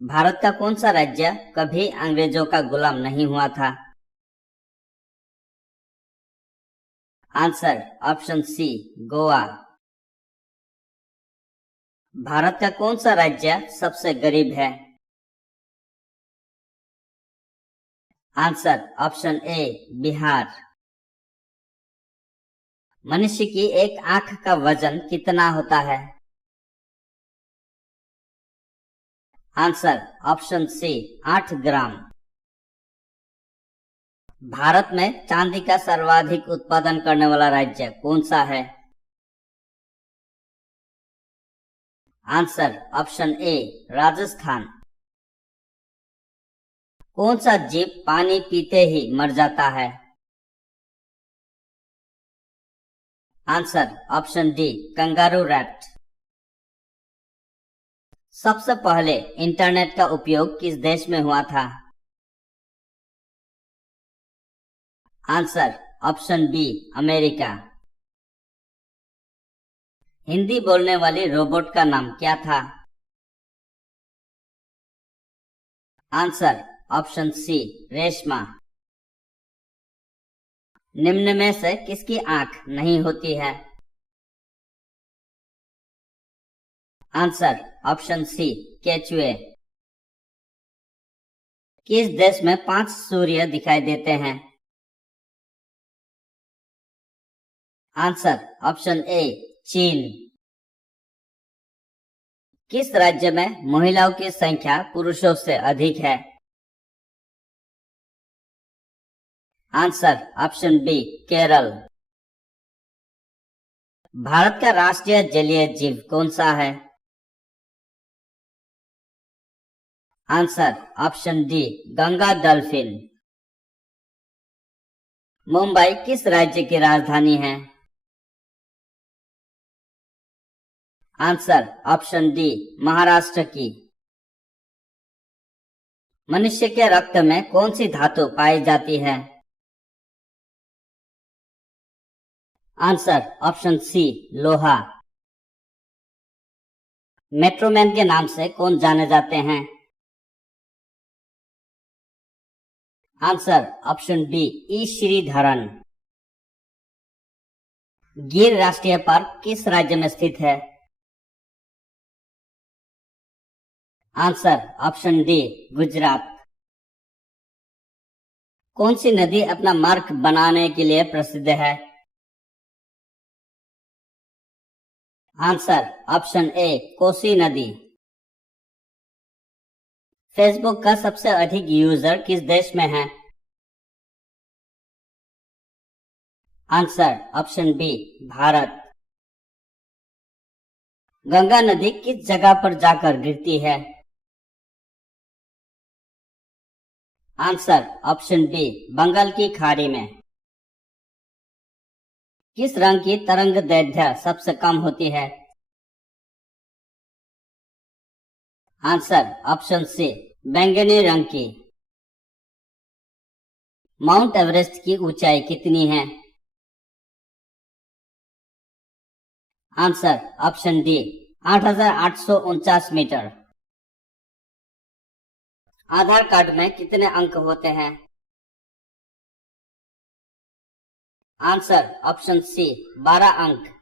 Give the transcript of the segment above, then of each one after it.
भारत का कौन सा राज्य कभी अंग्रेजों का गुलाम नहीं हुआ था? Answer option C, Goa. Bharat का कौन सा राज्य सबसे गरीब है? Answer option A, Bihar. मनुष्य की एक आंख का वजन कितना होता है? Answer option C, 8 gram. Bharat में चांदी का सर्वाधिक उत्पादन करने वाला राज्य कौन सा है? आंसर ऑप्शन ए, राजस्थान। कौन सा जीव पानी पीते ही मर जाता है? Answer option D, kangaroo rat. सबसे पहले इंटरनेट का उपयोग किस देश में हुआ था? Answer option B, America. Hindi बोलने वाली रोबोट का नाम क्या था? Answer option C, Reshma. निम्न में से किसकी आंख नहीं होती है? आंसर ऑप्शन सी, केचुए। किस देश में 5 सूर्य दिखाई देते हैं? आंसर ऑप्शन ए, चीन। किस राज्य में महिलाओं की संख्या पुरुषों से अधिक है? Answer option B, Kerala. Bharat का राष्ट्रीय जलीय जीव कौन सा है? Answer option D, Ganga dolphin. Mumbai किस राज्य की राजधानी है? आंसर ऑप्शन डी, महाराष्ट्र की। मनुष्य के रक्त में कौन सी धातु पाई जाती है? आंसर ऑप्शन सी, लोहा। मेट्रोमैन के नाम से कौन जाने जाते हैं? आंसर ऑप्शन बी, ई श्रीधरन। गिर राष्ट्रीय पार्क किस राज्य में स्थित है? Answer option D, Gujarat. कौन सी नदी अपना मार्ग बनाने के लिए प्रसिद्ध है? आंसर ऑप्शन ए, कोसी नदी। फेसबुक का सबसे अधिक यूजर किस देश में है? Answer option B, Bharat. Ganga नदी किस जगह पर जाकर गिरती है? आंसर ऑप्शन बी, बंगाल की खाड़ी में। किस रंग की तरंग दैर्घ्य सबसे कम होती है? आंसर ऑप्शन सी, बैंगनी रंग की। माउंट एवरेस्ट की ऊंचाई कितनी है? Answer option D, 8,849 metre. Aadhaar card में कितने अंक होते हैं? आंसर ऑप्शन सी, 12 अंक।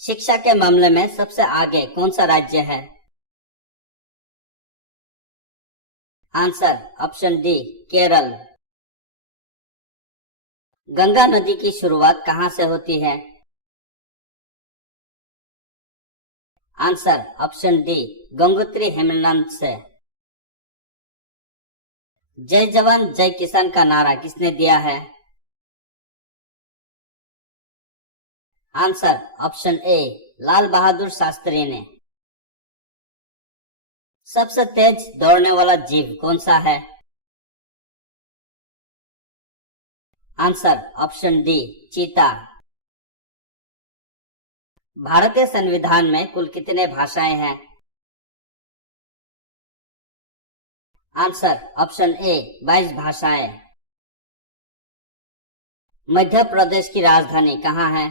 शिक्षा के मामले में सबसे आगे कौन सा राज्य है? Answer option D, Kerala. Ganga नदी की शुरुआत कहां से होती है? आंसर ऑप्शन डी, गंगोत्री हेमनंद से। जय जवान जय किसान का नारा किसने दिया है? आंसर ऑप्शन ए, लाल बहादुर शास्त्री ने। सबसे तेज दौड़ने वाला जीव कौन सा है? आंसर ऑप्शन डी, चीता। भारतीय संविधान में कुल कितने भाषाएं हैं? आंसर ऑप्शन ए, 22 भाषाएं। मध्य प्रदेश की राजधानी कहाँ है?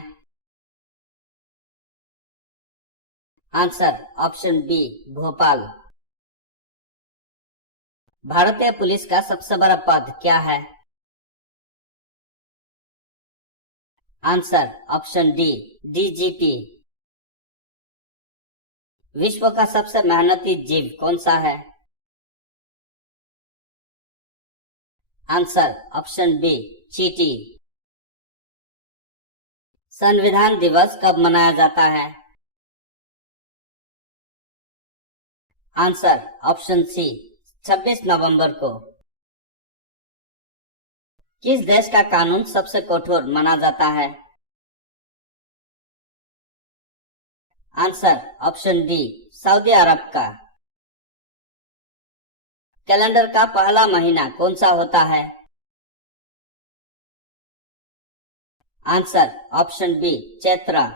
Answer option B Bhopal. भारतीय पुलिस का सबसे बड़ा पद क्या है? Answer option D DGP. विश्व का सबसे मेहनती जीव कौन सा है? आंसर ऑप्शन बी चींटी। संविधान दिवस कब मनाया जाता है? आंसर ऑप्शन सी 26 नवंबर को। किस देश का कानून सबसे कठोर माना जाता है? Answer option D Saudi Arab का। कैलेंडर का पहला महीना कौन सा होता है? Answer option B Chaitra.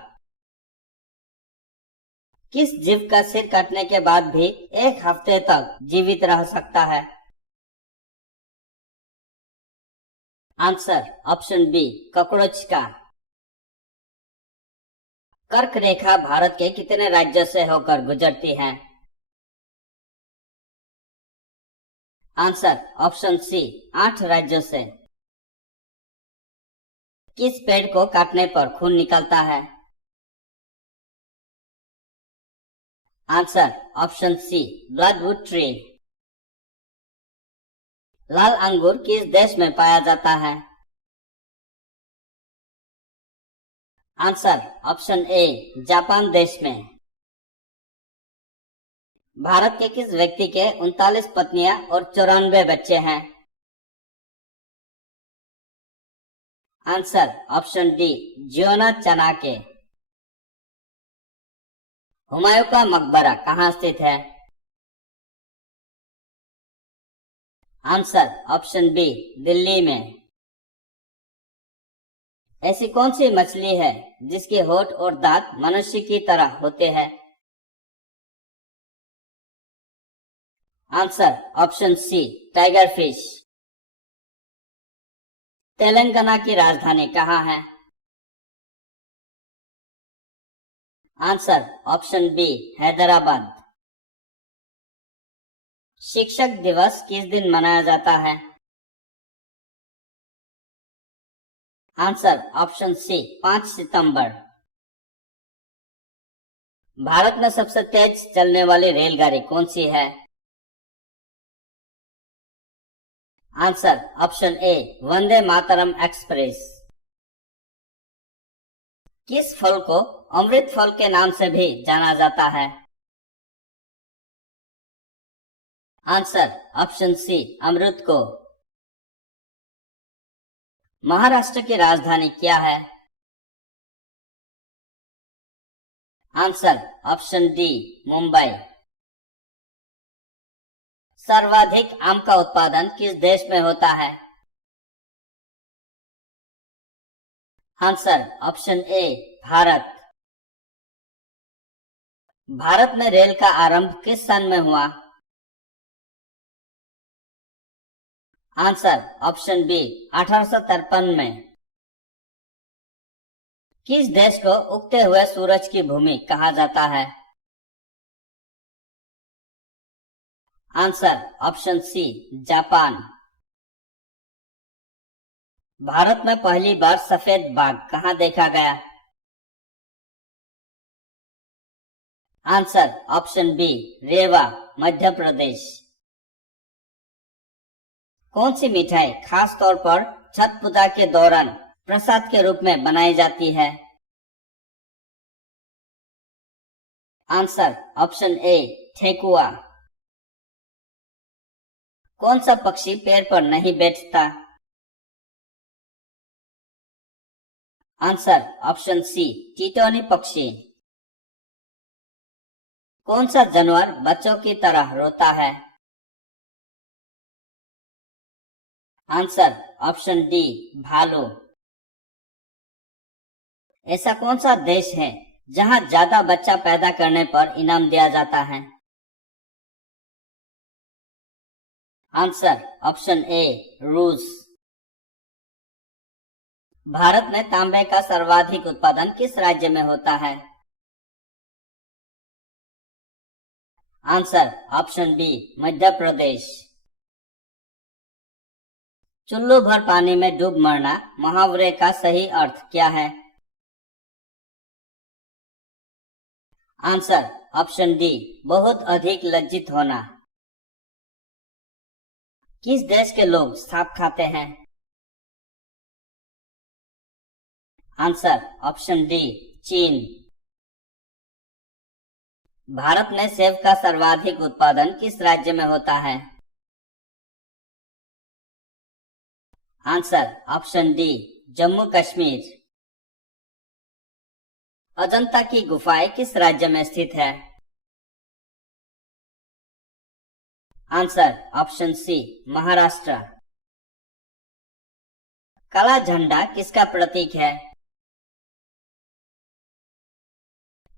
किस जीव का सिर कटने के बाद भी 1 हफ्ते तक जीवित रह सकता है? आंसर ऑप्शन बी कॉकरोच का। कर्क रेखा भारत के कितने राज्यों से होकर गुजरती है? आंसर ऑप्शन सी 8 राज्यों से। किस पेड़ को काटने पर खून निकलता है? Answer option C bloodwood tree. लाल अंगूर किस देश में पाया जाता है? आंसर ऑप्शन ए जापान देश में। भारत के किस व्यक्ति के 39 पत्नियां और 94 बच्चे हैं? Answer option D Ziona Chanakya. Humayun का मकबरा कहाँ स्थित है? आंसर ऑप्शन बी दिल्ली में। ऐसी कौन सी मछली है जिसके होंठ और दांत मनुष्य की तरह होते हैं? Answer option C tiger fish. Telangana की राजधानी कहाँ है? Answer option B Hyderabad. शिक्षक दिवस किस दिन मनाया जाता है? आंसर ऑप्शन सी 5 सितंबर। भारत में सबसे तेज चलने वाली रेलगाड़ी कौन सी है? Answer option A Vande Mataram express. किस फल को अमृत फल के नाम से भी जाना जाता है? आंसर ऑप्शन सी अमृत को। महाराष्ट्र की राजधानी क्या है? Answer option D Mumbai. सर्वाधिक आम का उत्पादन किस देश में होता है? Answer option A Bharat. Bharat में रेल का आरंभ किस सन में हुआ? आंसर ऑप्शन बी 1853 में। किस देश को उगते हुए सूरज की भूमि कहा जाता है? Answer option C Japan. Bharat में पहली बार सफेद बाघ कहाँ देखा गया? Answer option B Rewa Madhya Pradesh. कौन सी मिठाई खास तौर पर छठ पूजा के दौरान प्रसाद के रूप में बनाई जाती है? आंसर ऑप्शन ए ठेकुआ। कौन सा पक्षी पेड़ पर नहीं बैठता? आंसर ऑप्शन सी टिटोनी पक्षी। कौन सा जानवर बच्चों की तरह रोता है? आंसर ऑप्शन डी भालू। ऐसा कौन सा देश है जहां ज्यादा बच्चा पैदा करने पर इनाम दिया जाता है? आंसर ऑप्शन ए रूस। भारत में तांबे का सर्वाधिक उत्पादन किस राज्य में होता है? आंसर ऑप्शन बी मध्य प्रदेश। चुल्लू भर पानी में डूब मरना मुहावरे का सही अर्थ क्या है? आंसर ऑप्शन डी बहुत अधिक लज्जित होना। किस देश के लोग सांप खाते हैं? आंसर ऑप्शन डी चीन। भारत में सेब का सर्वाधिक उत्पादन किस राज्य में होता है? Answer option D Jammu Kashmir. Ajanta की गुफाएं किस राज्य में स्थित है? Answer option C Maharashtra. काला झंडा किसका प्रतीक है?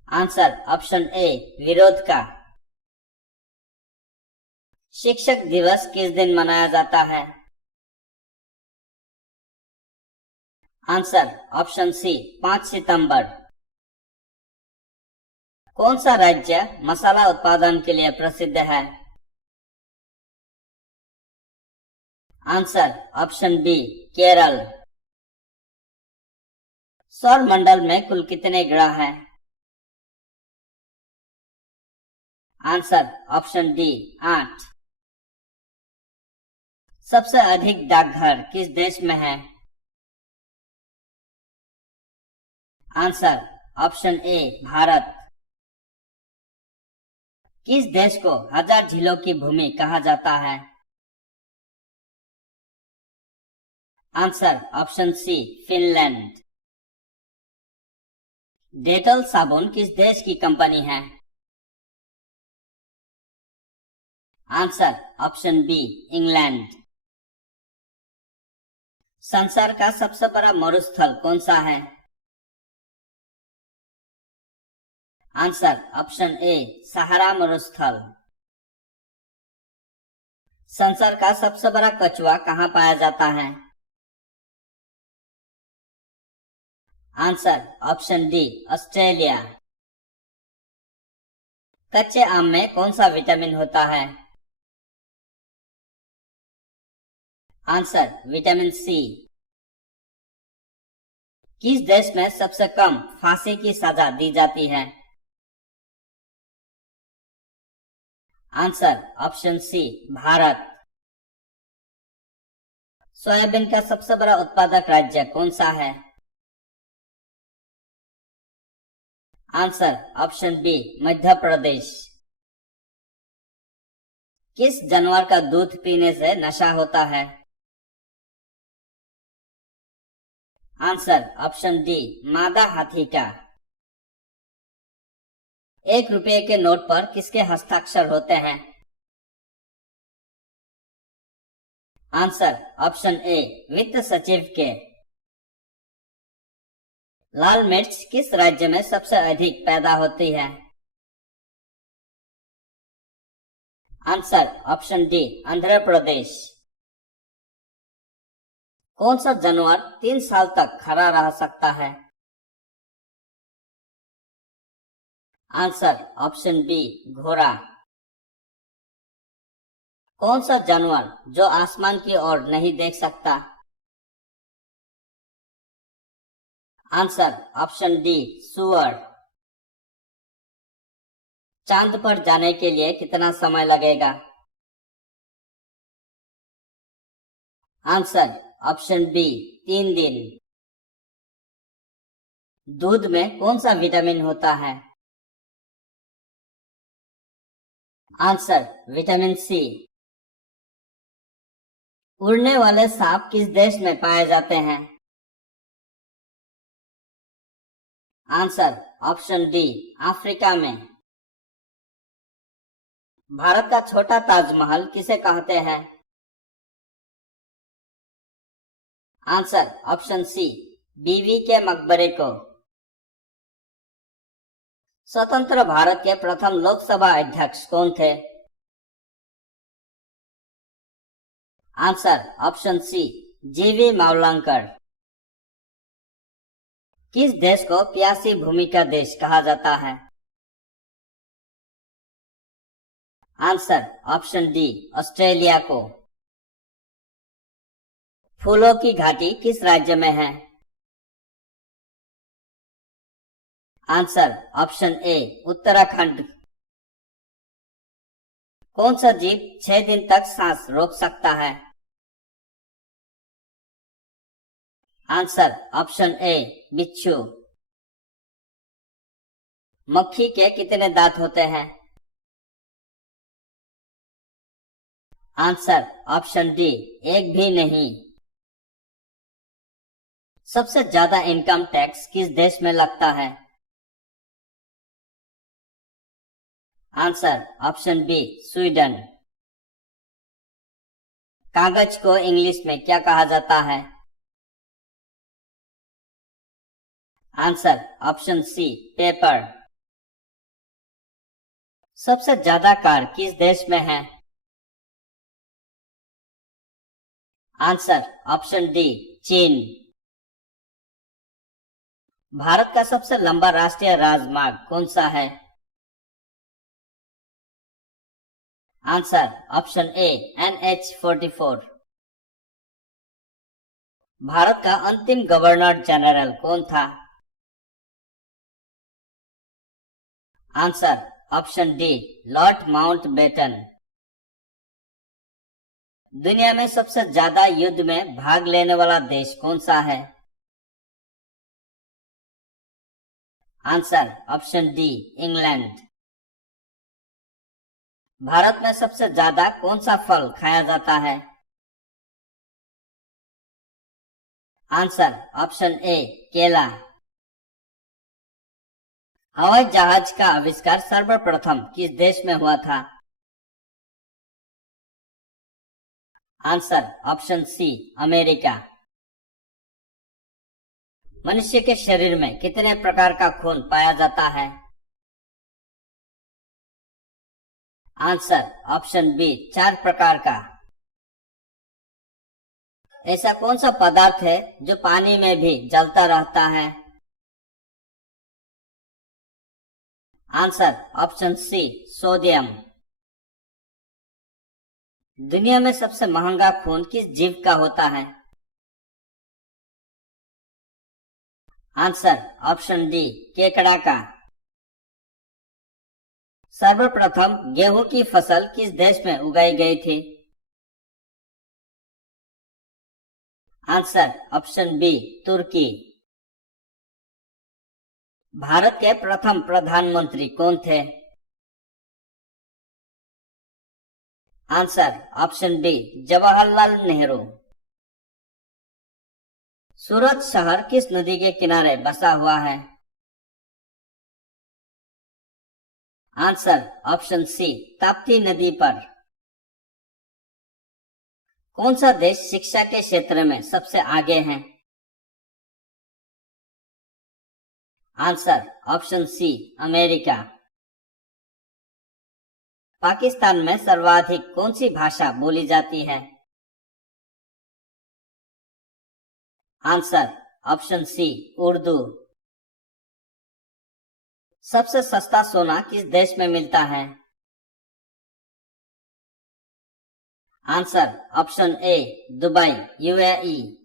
आंसर ऑप्शन ए विरोध का। शिक्षक दिवस किस दिन मनाया जाता है? आंसर ऑप्शन सी 5 सितंबर। कौन सा राज्य मसाला उत्पादन के लिए प्रसिद्ध है? Answer option B Kerala. सौर मंडल में कुल कितने ग्रह हैं? Answer option D 8। सबसे अधिक डाकघर किस देश में है? Answer option A Bharat. किस देश को 1000 झीलों की भूमि कहा जाता है? Answer option C Finland. Dettol साबुन किस देश की कंपनी है? Answer option B England. संसार का सबसे बड़ा मरुस्थल कौन सा है? आंसर ऑप्शन ए सहारा मरुस्थल। संसार का सबसे बड़ा कछुआ कहाँ पाया जाता है? Answer option D Australia. कच्चे आम में कौन सा विटामिन होता है? Answer vitamin C. किस देश में सबसे कम फांसी की सजा दी जाती है? Answer option C Bharat. Soybean का सबसे बड़ा उत्पादक राज्य कौन सा है? Answer option B Madhya Pradesh. किस जानवर का दूध पीने से नशा होता है? आंसर ऑप्शन डी मादा हाथी का। 1 रुपये के नोट पर किसके हस्ताक्षर होते हैं? आंसर ऑप्शन ए वित्त सचिव के। लाल मिर्च किस राज्य में सबसे अधिक पैदा होती है? Answer option D Andhra Pradesh. कौन सा जानवर 3 साल तक खड़ा रह सकता है? आंसर ऑप्शन बी घोड़ा। कौन सा जानवर जो आसमान की ओर नहीं देख सकता? आंसर ऑप्शन डी सुअर। चांद पर जाने के लिए कितना समय लगेगा? आंसर ऑप्शन बी 3 दिन। दूध में कौन सा विटामिन होता है? Answer vitamin C. उड़ने वाले सांप किस देश में पाए जाते हैं? आंसर ऑप्शन डी अफ्रीका में। भारत का छोटा ताजमहल किसे कहते हैं? आंसर ऑप्शन सी बीवी के मकबरे को। स्वतंत्र भारत के प्रथम लोकसभा अध्यक्ष कौन थे? आंसर ऑप्शन सी जीवी मावलंकर। किस देश को प्यासी भूमि का देश कहा जाता है? आंसर ऑप्शन डी, ऑस्ट्रेलिया को। फूलों की घाटी किस राज्य में है? आंसर ऑप्शन ए, उत्तराखंड। कौन सा जीव 6 दिन तक सांस रोक सकता है? आंसर ऑप्शन ए, बिच्छू। मक्खी के कितने दांत होते हैं? आंसर ऑप्शन डी, एक भी नहीं। सबसे ज्यादा इनकम टैक्स किस देश में लगता है? Answer option B, Sweden. कागज को इंग्लिश में क्या कहा जाता है? Answer option C, paper. सबसे ज्यादा कार किस देश में है? आंसर ऑप्शन डी, चीन। भारत का सबसे लंबा राष्ट्रीय राजमार्ग कौन सा है? आंसर ऑप्शन ए, NH-44। भारत का अंतिम गवर्नर जनरल कौन था? Answer option D, Lord Mountbatten. दुनिया में सबसे ज्यादा युद्ध में भाग लेने वाला देश कौन सा है? Answer option D, England. Bharat में सबसे ज्यादा कौन सा फल खाया जाता है? आंसर ऑप्शन ए, केला। हवाई जहाज का आविष्कार सर्वप्रथम किस देश में हुआ था? Answer option C, America. मनुष्य के शरीर में कितने प्रकार का खून पाया जाता है? आंसर ऑप्शन बी, 4 प्रकार का। ऐसा कौन सा पदार्थ है जो पानी में भी जलता रहता है? Answer option C, sodium. दुनिया में सबसे महंगा खून किस जीव का होता है? आंसर ऑप्शन डी, केकड़ा का। सर्वप्रथम गेहूं की फसल किस देश में उगाई गई थी? आंसर ऑप्शन बी, तुर्की। भारत के प्रथम प्रधानमंत्री कौन थे? Answer option D, Jawaharlal Nehru. Surat शहर किस नदी के किनारे बसा हुआ है? आंसर ऑप्शन सी, ताप्ती नदी पर। कौन सा देश शिक्षा के क्षेत्र में सबसे आगे है? Answer option C, America. Pakistan में सर्वाधिक कौन सी भाषा बोली जाती है? Answer option C, Urdu. सबसे सस्ता सोना किस देश में मिलता है? Answer option A, Dubai, UAE।